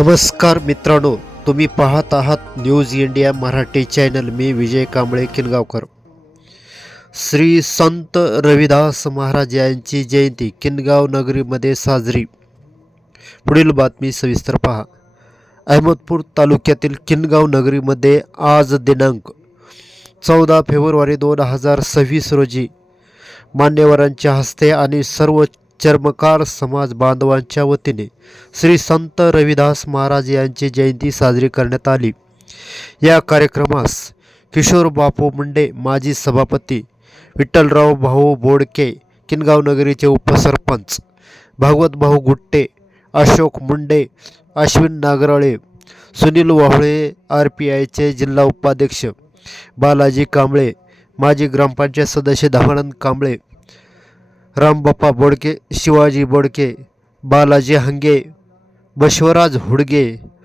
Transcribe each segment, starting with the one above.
नमस्कार मित्रांनो, तुम्ही पाहत आहात न्यूज इंडिया मराठी चॅनल. मी विजय कांबळे किनगावकर. श्री संत रविदास महाराज यांची जयंती किनगाव नगरीमध्ये साजरी. पुढील बातमी सविस्तर पहा. अहमदपूर तालुक्यातील किनगाव नगरीमध्ये आज दिनांक 14 फेब्रुवारी 2026 रोजी मान्यवरांच्या हस्ते आणि सर्व चर्मकार समाज बांधवांच्या वतीने श्री संत रविदास महाराज यांची जयंती साजरी करण्यात आली. या कार्यक्रमास किशोर बापू मुंडे माजी सभापती, विठ्ठलराव भाऊ बोडके किनगाव नगरीचे उपसरपंच, भागवत भाऊ गुट्टे, अशोक मुंडे, अश्विन नागराळे, सुनील वाहुळे, RPIचे जिल्हा उपाध्यक्ष बालाजी कांबळे, माजी ग्रामपंचायत सदस्य धमानंद कांबळे, रामबाप्पा बोडके, शिवाजी बोडके, बालाजी हंगे, बशवराज हुडगे,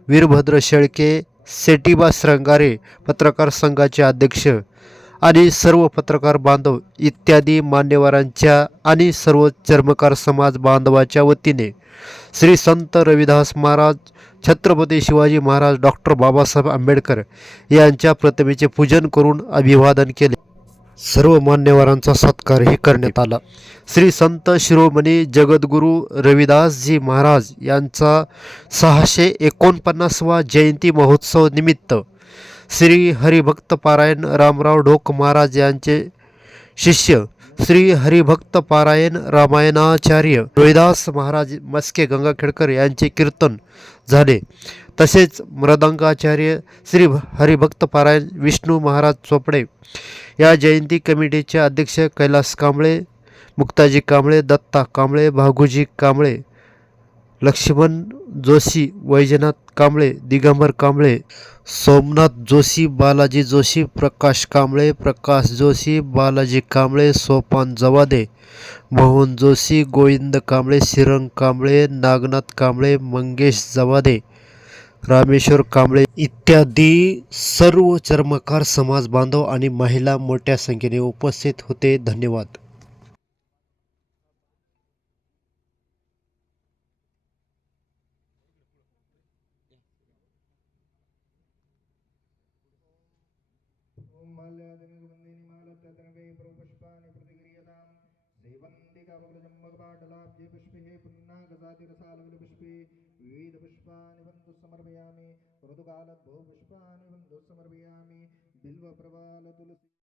वीरभद्र शेळके, सेटिबा श्रंगारे, पत्रकार संघाचे अध्यक्ष आणि सर्व पत्रकार बांधव इत्यादी मान्यवरांच्या आणि सर्व चर्मकार समाज बांधवाच्या वतीने श्री संत रविदास महाराज, छत्रपती शिवाजी महाराज, डॉक्टर बाबासाहेब आंबेडकर यांच्या प्रतिमेचे पूजन करून अभिवादन केले. सर्व मान्यवरांचा सत्कारही करण्यात आला. श्री संत शिरोमणी जगद्गुरू रविदासजी महाराज यांचा 649वा जयंती महोत्सव निमित्त श्री हरिभक्त पारायण रामराव ढोक महाराज यांचे शिष्य श्री हरिभक्त पारायण रामायणाचार्य रविदास महाराज मस्के गंगाखेडकर यांचे कीर्तन झाले. तसेच मृदंगाचार्य श्री हरिभक्त पारायण विष्णू महाराज चोपडे या जयंती कमिटीचे अध्यक्ष कैलास कांबळे, मुक्ताजी कांबळे, दत्ता कांबळे, भागुजी कांबळे, लक्ष्मण जोशी, वैजनाथ कांबळे, दिगंबर कांबळे, सोमनाथ जोशी, बालाजी जोशी, प्रकाश कांबळे, प्रकाश जोशी, बालाजी कांबळे, सोपान जवादे, मोहन जोशी, गोविंद कांबळे, श्रीरंग कांबळे, नागनाथ कांबळे, मंगेश जवादे, रामेश्वर कांबळे इत्यादी सर्व चर्मकार समाज बांधव आणि महिला मोठ्या संख्येने उपस्थित होते. धन्यवाद.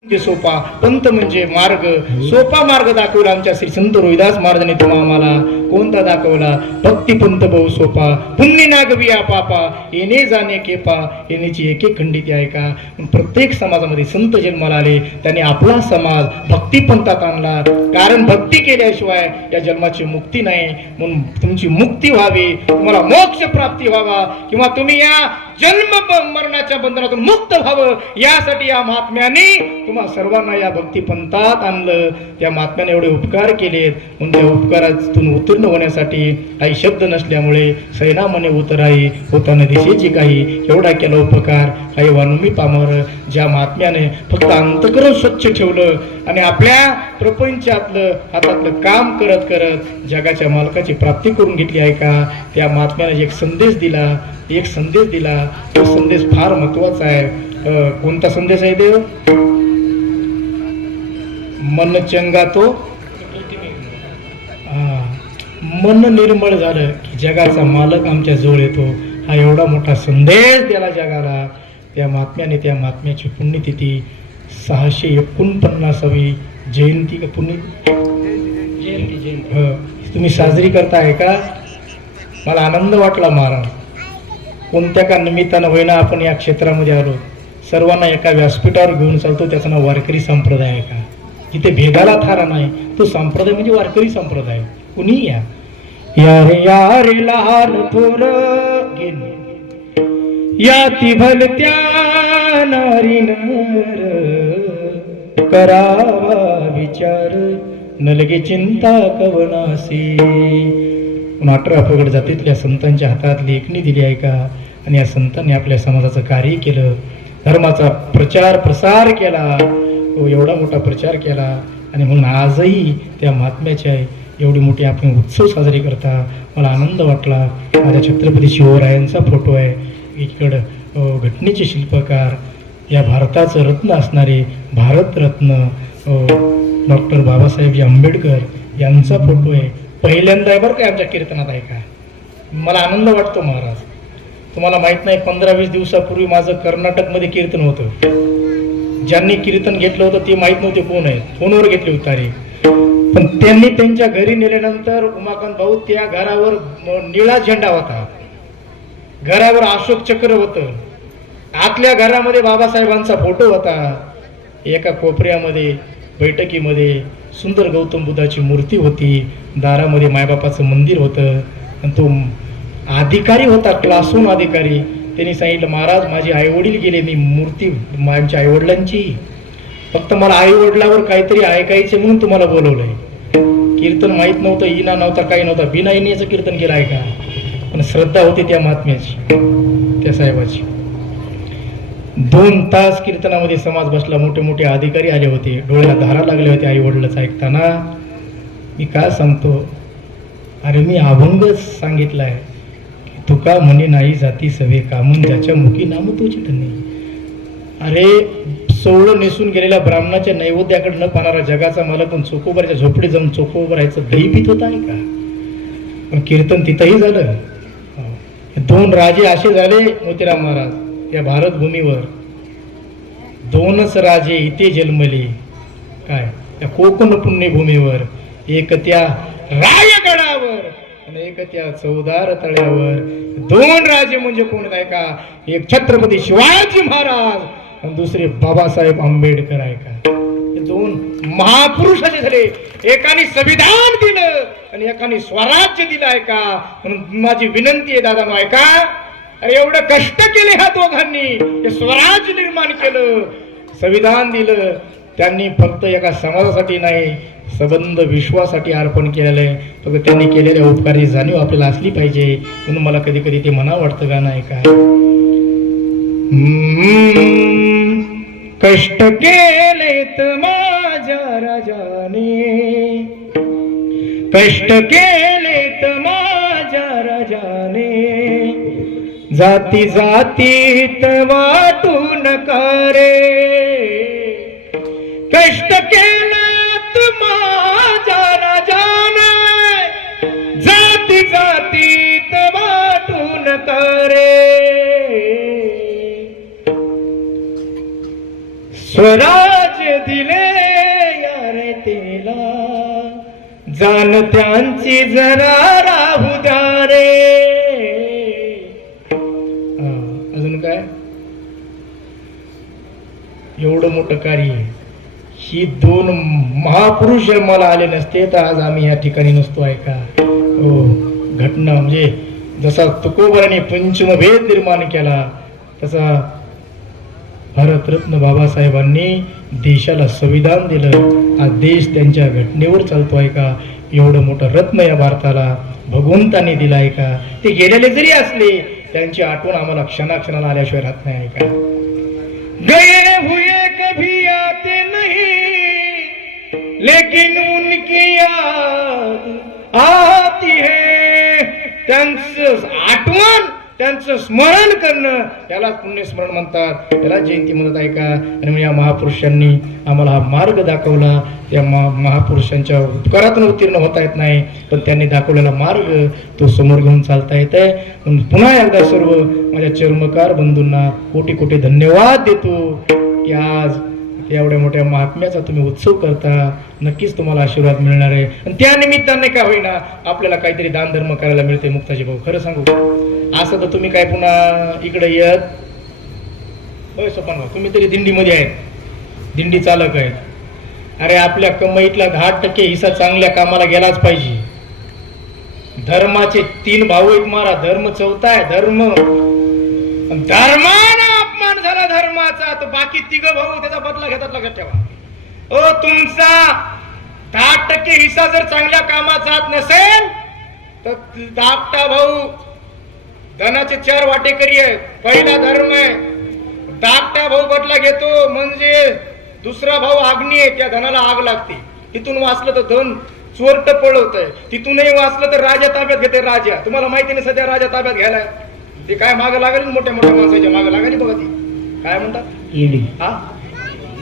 सोपा पंत म्हणजे मार्ग, सोपा मार्ग दाखवला आमच्या श्री संत रविदास महाराजांनी. तुम्हा आम्हाला कोणता दाखवला? भक्ती पंत बहु सोपा, पुण्य नागविया पापा, येणे जाणे केपा, येण्याची एक एक खंडित आहे का. प्रत्येक समाजामध्ये संत जन्माला आले, त्यांनी आपला समाज भक्ती पंथात आणला. कारण भक्ती केल्याशिवाय या जन्माची मुक्ती नाही. म्हणून तुमची मुक्ती व्हावी, तुम्हाला मोक्ष प्राप्ती व्हावा, किंवा तुम्ही या जन्म मरणाच्या बंधनातून मुक्त व्हावं, यासाठी या महात्म्याने तुम्हा सर्वांना या भक्ती पंथात आणलं. त्या महात्म्याने एवढे उपकार केलेत. म्हणून त्या उपकारातून उत्तीर्ण होण्यासाठी काही शब्द नसल्यामुळे सैनामने उतराई होताना दिशेची काही, एवढा केला उपकार काही वानुमी पामर. ज्या महात्म्याने फक्त अंतकरण स्वच्छ ठेवलं आणि आपल्या प्रपंचातलं हातातलं काम करत करत जगाच्या मालकाची प्राप्ती करून घेतली आहे का. त्या महात्म्याने एक संदेश दिला, तो संदेश फार महत्वाचा आहे. कोणता संदेश आहे देव? मन चंगा तो मन निर्मळ झालं की जगाचा मालक आमच्या जवळ येतो. हा एवढा मोठा संदेश दिला जगाला त्या महात्म्याने. त्या महात्म्याची पुण्यतिथी 649वी जयंती का जयंती तुम्ही साजरी करताय का? मला आनंद वाटला महाराज. कोणत्या का निमित्तानं होईना आपण या क्षेत्रामध्ये आलो. सर्वांना एका व्यासपीठावर घेऊन चालतो, त्याचं नाव वारकरी संप्रदाय आहे का. जिथे भेदाला थारा नाही तो संप्रदाय म्हणजे वारकरी संप्रदाय. कुणी या रे लहान थोर या ती भलत्या नारी नर करावा विचार न लगे चिंता कवनासी. 18 फगड जातीतल्या संतांच्या हातात लेखणी दिली आहे का. आणि या संतांनी आपल्या समाजाचं कार्य केलं, धर्माचा प्रचार प्रसार केला, एवढा मोठा प्रचार केला. आणि म्हणून आजही त्या महात्म्याच्या एवढी मोठी आपण उत्सव साजरे करता, मला आनंद वाटला. माझ्या छत्रपती शिवरायांचा फोटो आहे इकडं. घटनेचे शिल्पकार, या भारताचं रत्न असणारे भारतरत्न डॉक्टर बाबासाहेबजी आंबेडकर यांचा फोटो आहे. पहिल्यांदा आहे बरं काय आमच्या कीर्तनात आहे का. मला आनंद वाटतो महाराज. तुम्हाला माहीत नाही, 15-20 दिवसापूर्वी माझं कर्नाटकमध्ये कीर्तन होतं. ज्यांनी कीर्तन घेतलं होतं ते माहीत नव्हते कोण आहे, फोनवर घेतले उतारे. पण त्यांनी त्यांच्या घरी नेल्यानंतर उमाकांत भाऊ त्या घरावर निळा झेंडा होता, घरावर अशोक चक्र होतं, आतल्या घरामध्ये बाबासाहेबांचा फोटो होता, एका कोपऱ्यामध्ये बैठकीमध्ये सुंदर गौतम बुद्धाची मूर्ती होती, दारामध्ये मायबापाचं मंदिर होतं. आणि तो अधिकारी होता, क्लासरूम अधिकारी. त्यांनी सांगितलं, महाराज माझे आईवडील गेले, मी मूर्ती माझ्या आईवडिलांची, फक्त मला आईवडिलावर काहीतरी ऐकायचे म्हणून तुम्हाला बोलवलंय. कीर्तन माहीत नव्हतं, इना नव्हता, काही नव्हता, बिना इनेचं कीर्तन केलं आहे का. पण श्रद्धा होती त्या महात्म्याची, त्या साहेबाची. 2 तास कीर्तनामध्ये समाज बसला, मोठे मोठे अधिकारी आले होते, डोळ्याला धारा लागले होते आई वडिलाच ऐकताना. मी काय सांगतो, अरे मी अभंग सांगितलाय, तुका म्हणे नाही जाती सवे कामून, ज्याच्या मुखी नाम तुझे ठणे. अरे सोवळं नेसून गेलेल्या ब्राह्मणाच्या नैवेद्याकडे न पाहणारा जगाचा मला पण चोकोबराच्या झोपडी जाऊन चोकोबर राहायचं दही पीत होता आहे का. पण कीर्तन तिथंही झालं. 2 राजे असे झाले मोतीराम महाराज या भारतभूमीवर. 2च राजे इथे जन्मले, काय त्या कोकण पुण्यभूमीवर. एक त्या रायगडावर आणि एक त्या चौदार तळ्यावर. 2 राजे म्हणजे कोण आहे का. एक छत्रपती शिवाजी महाराज आणि दुसरे बाबासाहेब आंबेडकर आहे का. हे 2 महापुरुष असे झाले. एकाने संविधान दिलं आणि एकाने स्वराज्य दिलं आहे का. म्हणून माझी विनंती आहे दादा, आहे का, अरे एवढं कष्ट केले ह्या दोघांनी, हे स्वराज्य निर्माण केलं, संविधान दिलं. त्यांनी फक्त एका समाजासाठी नाही, संबंध विश्वासाठी अर्पण केलेलं आहे. फक्त त्यांनी केलेल्या उपकाराची जाणीव आपल्याला असली पाहिजे. म्हणून मला कधी कधी ते म्हणावं वाटतं गाणं आहे का. कष्ट केलेत माझ्या राजाने, कष्ट केलेत माझ्या राजाने, जाती जातीत वाटू नका रे. कष्ट केलेत माझ्या राजाने, जाती जातीत वाटू नका रे. स्वराज्य दिले यारे तेला, जाण त्यांची जरा राहू द्या रे. अजून काय, एवढं मोठं कार्य, ही 2 महापुरुष जन्माला आले नसते तर आज आम्ही या ठिकाणी नसतो आहे का. हो, घटना म्हणजे जसा तुकोबराने पंचमभेद निर्माण केला, तसा भारतरत्न बाबासाहेबांनी देशाला संविधान दिलं. आज देश त्यांच्या घटनेवर चालतो आहे का. एवढं मोठं रत्न या भारताला भगवंताने दिलं आहे का. ते गेलेले जरी असले, त्यांची आठवण आम्हाला क्षणाक्षणाला आल्याशिवाय राहत नाही आहे का. गए हुए कभी आते नहीं, लेकिन उनकी याद आती है. त्यांचं आठवण, त्यांचं स्मरण करणं, त्याला पुण्यस्मरण म्हणतात, त्याला जयंती म्हणत आहे का. आणि या महापुरुषांनी आम्हाला हा मार्ग दाखवला. त्या महापुरुषांच्या उपकारातून उत्तीर्ण होता येत नाही, पण त्यांनी दाखवलेला मार्ग तो समोर घेऊन चालता येत आहे. म्हणून पुन्हा एकदा सर्व माझ्या चर्मकार बंधूंना कोटी कोटी धन्यवाद देतो की आज एवढ्या मोठ्या महात्म्याचा तुम्ही उत्सव करता. नक्कीच तुम्हाला आशीर्वाद मिळणार आहे. आणि त्या निमित्ताने काय होईना आपल्याला काहीतरी दान धर्म करायला मिळते. मुक्ताजी भाऊ, खरं सांगू, असं तर तुम्ही काय पुन्हा इकडे येत. होय सोपान भाऊ, तुम्ही तरी दिंडीमध्ये आहेत, दिंडी चालक आहेत. अरे आपल्या कमाईतला 10% हिस्सा चांगल्या कामाला गेलाच पाहिजे. धर्माचे 3 भाऊ आहेत मारा, धर्म चौथा आहे. धर्माना अपमान झाला धर्माचा, तर बाकी 3 भाऊ त्याचा बदला घेतात. लक्षात ठेवा. ओ, तुमचा 10% हिस्सा जर चांगल्या कामात जात नसेल तर 10 भाऊ धनाचे 4 वाटेकरी आहेत. पहिला धर्म आहे, 10 भाऊ बदला घेतो म्हणजे दुसरा भाऊ अग्नी आहे, त्या धनाला आग लागते. तिथून वाचलं तर धन चोरट पळवतंय. तिथूनही वाचलं तर राजा ताब्यात घेते. राजा तुम्हाला माहिती नाही सध्या राजा ताब्यात घ्यायला ते काय मागं लागेल, मोठ्या मोठ्या माणसाच्या मागं लागायची बघा. ती काय म्हणतात ईडी. हा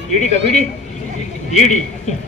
ईडी का बिडी? ईडी.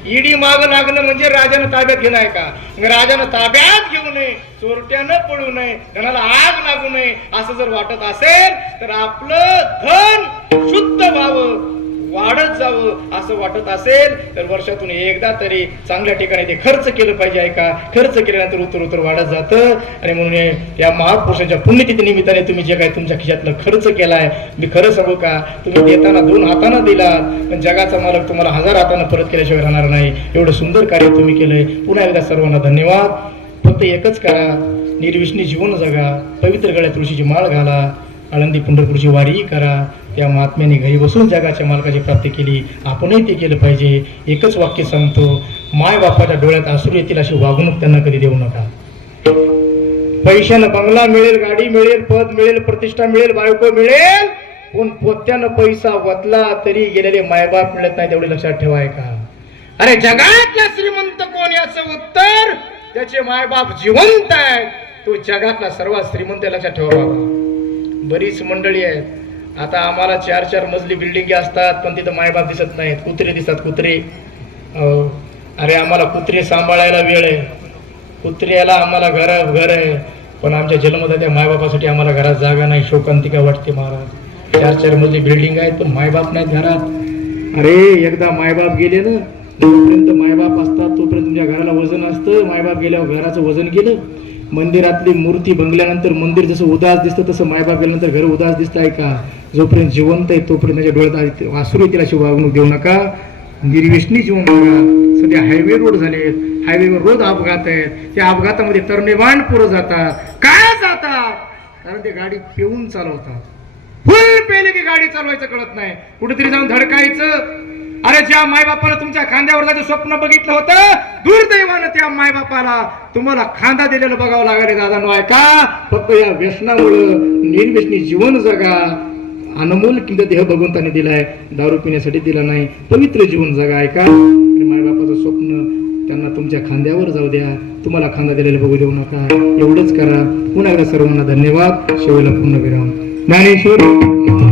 ईडी मागं लागणं म्हणजे राजानं ताब्यात घेणं आहे का? राजानं ताब्यात घेऊ नये, चोरट्यानं पळू नये, धनाला आग लागू नये असं जर वाटत असेल तर आपलं धन शुद्ध व्हावं, वाढत जावं असं वाटत असेल तर वर्षातून एकदा तरी चांगल्या ठिकाणी ते खर्च केलं पाहिजे आहे का? खर्च केल्यानंतर उत्तर उत्तर वाढत जातं. आणि म्हणून या महापुरुषांच्या पुण्यतिथी निमित्ताने तुम्ही जे काही तुमच्या खिशातलं खर्च केलाय, मी खरं सांगू का, तुम्ही देताना 2 हातानं दिला पण जगाचा मालक तुम्हाला 1000 हातानं परत केल्याशिवाय राहणार नाही. एवढं सुंदर कार्य तुम्ही केलंय. पुन्हा एकदा सर्वांना धन्यवाद. फक्त एकच करा, निर्विष्णी जीवन जगा, पवित्र गळ्यात तुळशीची माळ घाला, आळंदी पंढरपूरची वारी करा. त्या महात्म्याने घरी बसून जगाच्या मालकाची प्राप्ती केली, आपणही ते केलं पाहिजे. एकच वाक्य सांगतो, माय बापाच्या डोळ्यात अश्रू येतील अशी वागणूक त्यांना कधी देऊ नका. पैशानं बंगला मिळेल, गाडी मिळेल, पद मिळेल, प्रतिष्ठा मिळेल, बायको मिळेल, पण पोत्यानं पैसा वतला तरी गेलेले मायबाप मिळत नाही, तेवढे लक्षात ठेवाय का? अरे जगातला श्रीमंत कोण याचं उत्तर, त्याचे मायबाप जिवंत आहेत. तो जगातला सर्वात श्रीमंत लक्षात ठेवा. बरीच मंडळी आहेत, आता आम्हाला 4-4 मजली बिल्डिंग असतात पण तिथं मायबाप दिसत नाहीत, कुत्रे दिसतात. कुत्रे, अरे आम्हाला कुत्रे सांभाळायला वेळ आहे, कुत्र्याला आम्हाला घर आहे, पण आमच्या जन्मदात्या मायबापासाठी आम्हाला घरात जागा नाही. शोकांतिका वाटते महाराज. 4-4 मजली बिल्डिंग आहेत पण मायबाप नाहीत घरात. अरे एकदा मायबाप गेले ना, जोपर्यंत मायबाप असतात तोपर्यंत तुमच्या घराला वजन असतं. मायबाप गेल्यावर घराचं वजन गेलं. मंदिरातली मूर्ती बंगल्यानंतर मंदिर जसं उदास दिसतं तसं मायबाप गेल्यानंतर घर उदास दिसत आहे का? जोपर्यंत जिवंत आहे तोपर्यंत त्याच्या डोळ्यात आसरू येतील अशी वागणूक देऊ नका. निर्व्यसनी जीवन बघा. सध्या हायवे रोड झालेत, हायवेवर रोज अपघात आहेत. त्या अपघातामध्ये तरणेवाण पोरं जातात. काय जातात? कारण ते गाडी पिऊन चालवतात. फुल पेले की गाडी चालवायचं कळत नाही, कुठेतरी जाऊन धडकायचं. अरे ज्या मायबापानं तुमच्या खांद्यावर जायचं स्वप्न बघितलं होतं, दुर्दैवानं त्या मायबापाला तुम्हाला खांदा दिलेलं बघावं लागले. दादा नो ऐका, फक्त या व्यसनामुळं निर्व्यसनी जीवन जगा. अनमोल किंमत देह भगवंताने दिलाय, दारू पिण्यासाठी दिला नाही. पवित्र जीवन जगा. ऐका, आणि मायबापाचं स्वप्न त्यांना तुमच्या खांद्यावर जाऊ द्या, तुम्हाला खांदा दिलेलं बघू देऊ नका. एवढंच करा. पुन्हा एकदा सर्वांना धन्यवाद. शेवटला पूर्ण विराम. ज्ञानेश्वर.